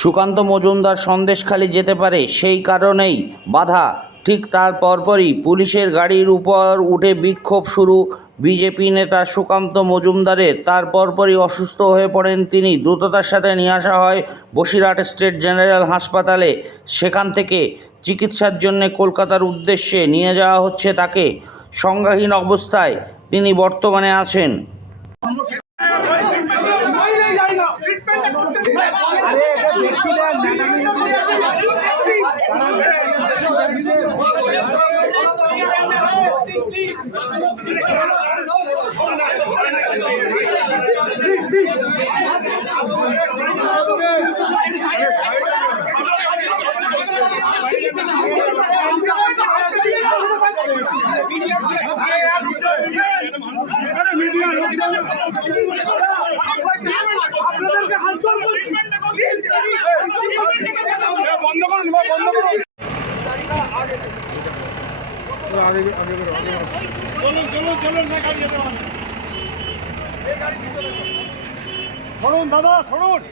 সুকান্ত মজুমদার সন্দেশখালি যেতে পারে, সেই কারণেই বাধা। ঠিক তার পরপরই পুলিশের গাড়ির উপর উঠে বিক্ষোভ শুরু বিজেপি নেতা সুকান্ত মজুমদারের। তার পরপরই অসুস্থ হয়ে পড়েন তিনি। দ্রুততার সাথে নিয়ে আসা হয় বসিরহাট স্টেট জেনারেল হাসপাতালে। সেখান থেকে চিকিৎসার জন্য কলকাতার উদ্দেশ্যে নিয়ে যাওয়া হচ্ছে তাকে। সংজ্ঞাহীন অবস্থায় তিনি বর্তমানে আছেন। সরুন দাদা, সরুন।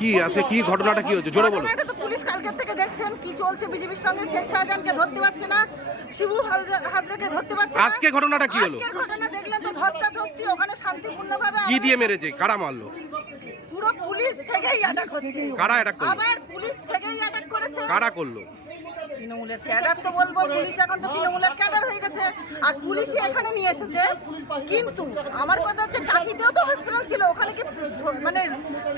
কি আজকে কি ঘটনাটা কি হচ্ছে জোরে বলুন। ঘটনাটা তো পুলিশ কালকের থেকে দেখছেন কি চলছে বিজেপির সঙ্গে। শেখ শাহজাহানকে ধরতে পারছে না, শিবু হাজরাকে ধরতে পারছে না। আজকে ঘটনাটা কি হলো? আজকের ঘটনা দেখলেন তো, ধস্তাধস্তি। ওখানে শান্তিপূর্ণভাবে কি দিয়ে মেরেছে, কারা মারলো? পুরো পুলিশ থেকেই অ্যাটাক হচ্ছে। কারা অ্যাটাক করলো? আবার পুলিশ থেকেই অ্যাটাক করেছে। কারা করলো? তৃণমূলের ক্যাডার তো বলবো, পুলিশ এখন তো তৃণমূলের ক্যাডার হয়ে গেছে। আর পুলিশই এখানে নিয়ে এসেছে। কিন্তু আমার কথা হচ্ছে টাকিতেও তো হসপিটাল ছিল, ওখানে কি মানে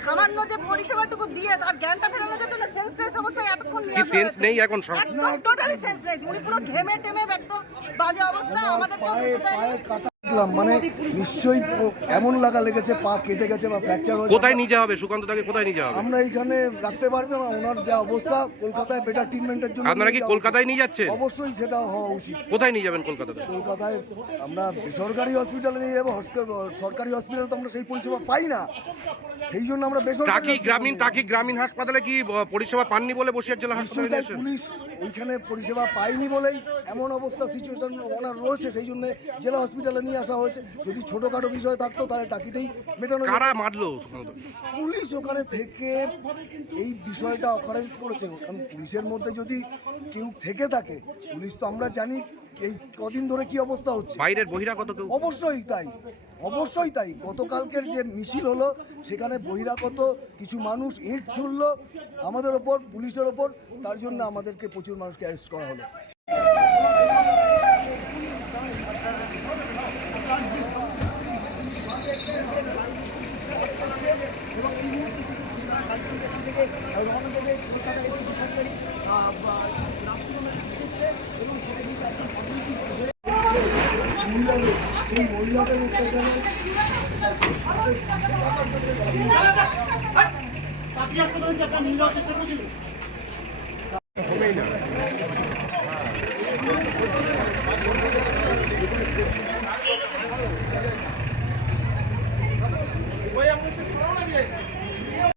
সামান্য যে পরিষেবাটুকু দিয়ে তার জ্ঞানটা ফেরানো যেত না? সেন্সলেস অবস্থায় এতক্ষণ নিয়ে আসা সেন্স নেই এখন সব? একদম টোটালি সেন্স নেই। উনি পুরো ঘেমে টেমে একদম বাজে অবস্থা। আমাদের কেউ ঢুকতে দেয়নি। মানে নিশ্চয়ই এমন লাগা লেগেছে, পা কেটে গেছে বা ফ্র্যাকচার হয়েছে। কোথায় নিয়ে যাওয়া হবে সুকান্ত দাকে? কোথায় নিয়ে যাওয়া হবে? আমরা এখানে রাখতে পারবো না। ওনার যা অবস্থা, কলকাতায় বেটার ট্রিটমেন্টের জন্য। আপনারা কি কলকাতায় নিয়ে যাচ্ছেন? অবশ্যই সেটা হওয়া উচিত। কোথায় নিয়ে যাবেন কলকাতাতে? কলকাতায় আমরা বেসরকারি হসপিটালে নিয়ে যাবো। সরকারি হসপিটালে তো আমরা সেই পরিষেবা পাই না, সেই জন্য আমরা বেসরকারি গ্রামীণ হাসপাতালে কি পরিষেবা পাননি বলে বসিরহাট জেলা হাসপাতালে নিয়ে আসেন? পুলিশ ওইখানে পরিষেবা পায়নি বলেই এমন অবস্থা, সিচুয়েশন ওনার রয়েছে, সেই জন্য জেলা হসপিটালে নিয়ে আসা হয়েছে। যদি ছোটখাটো বিষয় থাকতো তাহলে টাকিতেই মেটানো। কারা মারলো সুকান্ত? পুলিশ ওখানে থেকে এই বিষয়টা অকারেন্স করেছে। কারণ পুলিশের মধ্যে যদি কেউ থেকে থাকে, পুলিশ তো আমরা জানি এই কদিন ধরে কি অবস্থা হচ্ছে। বাইরের বহিরাগত কেউ? অবশ্যই তাই, অবশ্যই তাই। গতকালকের যে মিছিল হলো সেখানে বহিরাগত কিছু মানুষ ইট ছুড়ল আমাদের ওপর, পুলিশের ওপর। তার জন্য আমাদেরকে প্রচুর মানুষকে অ্যারেস্ট করা হলো।